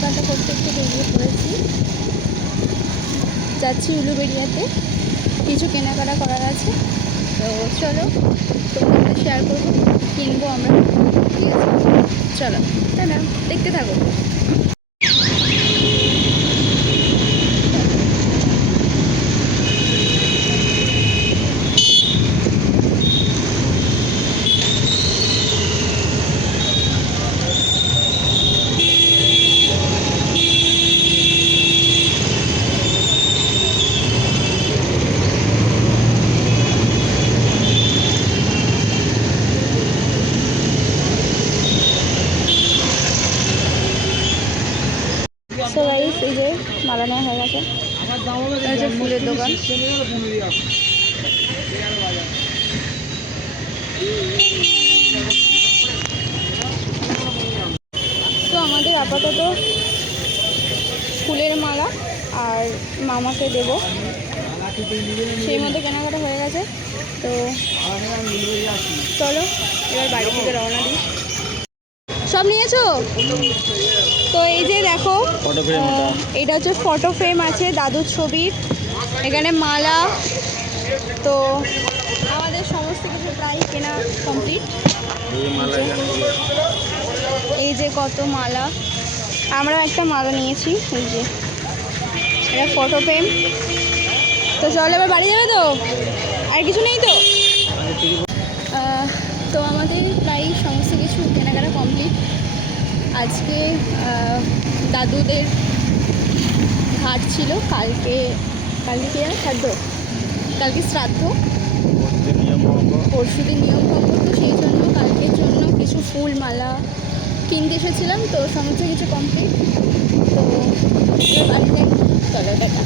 কেনাকাটা করতে একটু বেরিয়ে পড়েছি, যাচ্ছি উলুবেড়িয়াতে, কিছু কেনাকাটা করার আছে। তো চলো তোমাদের সাথে শেয়ার করবো কিনবো আমরা, ঠিক আছে? চলো তাহলে দেখতে থাকো। সো গাইস, এই যে মালা নেওয়া হয়ে গেছে, এই যে ফুলের দোকান। তো আমাদের আপাতত ফুলের মালা আর মামাকে দেব, সেই মতো কেনাকাটা হয়ে গেছে। তো চলো এবার বাড়ি থেকে রওনা দিই। সব নিয়েছো? তো এই যে দেখো, এটা হচ্ছে ফটো ফ্রেম আছে দাদুর ছবির, এখানে মালা। তো আমাদের সমস্ত কিছু প্রায় কেনা কমপ্লিট। এই যে কত মালা, আমরা একটা মালা নিয়েছি, এই যে এটা ফটো ফ্রেম। তো চলো এবার বাড়ি যাবে তো, আর কিছু নেই তো? তো আমাদের প্রায় সমস্ত কিছু কেনাকাটা কমপ্লিট। আজকে দাদুদের ঘাট ছিল, কালকে কি শ্রাদ্ধ, কালকে শ্রাদ্ধ, পরশুদিন নিয়ম ভঙ্গ। তো সেই জন্য কালকের জন্য কিছু ফুল মালা কিনতে এসেছিলাম, তো সমস্ত কিছু কমপ্লিট। তো বাড়ি যাই, চলো টাটা।